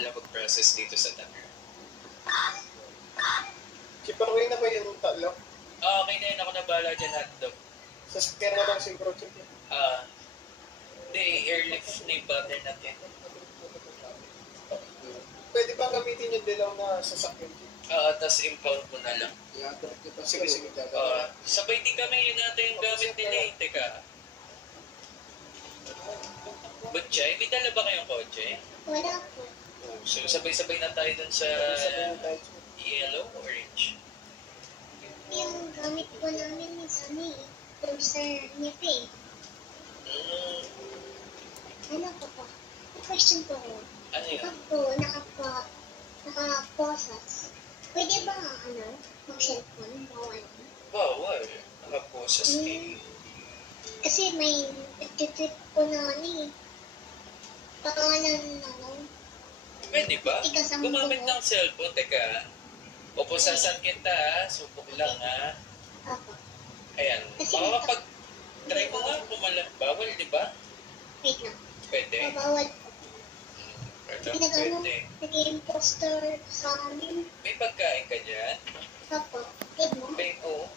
bahala mag-process dito sa Tanner. Chiparway na ba yung tatlo? Okay na yun, ako na bahala dyan hotdog. Sasakyan na lang siguro chip. Hindi, airlift na yung butternut yan. Pwede ba gamitin yung dilaw na sasakyan? Tapos impound mo na lang. Sige, sige. Sabay din kami, yun natin yung gamit nila eh. Teka. Butchay, may dala ba kayong kotse? Wala po. So sabay-sabay na tayo dun sa yellow, orange. Yung gamit po namin ni Sunny, yung sa Nyepe. Ano po po? Question po ko. Ano yun? Kapag po nakaposas, pwede ba mag-cellphone? Bawal. Bawal. Nakaposas kayo. Kasi may nagtitrip po na pangalan Pwede ba? Tigasang Gumamit buo. ng cellphone. Teka. Pupusasan kita ha. Subok lang ha. Opo. Ayan. Kasi Try mo nga pumalag. Bawal, di ba? Wait lang. Pwede. Bawal po. Pwede. Nag-imposter sa amin. May pagkain ka dyan? Opo. Kid mo? Oo.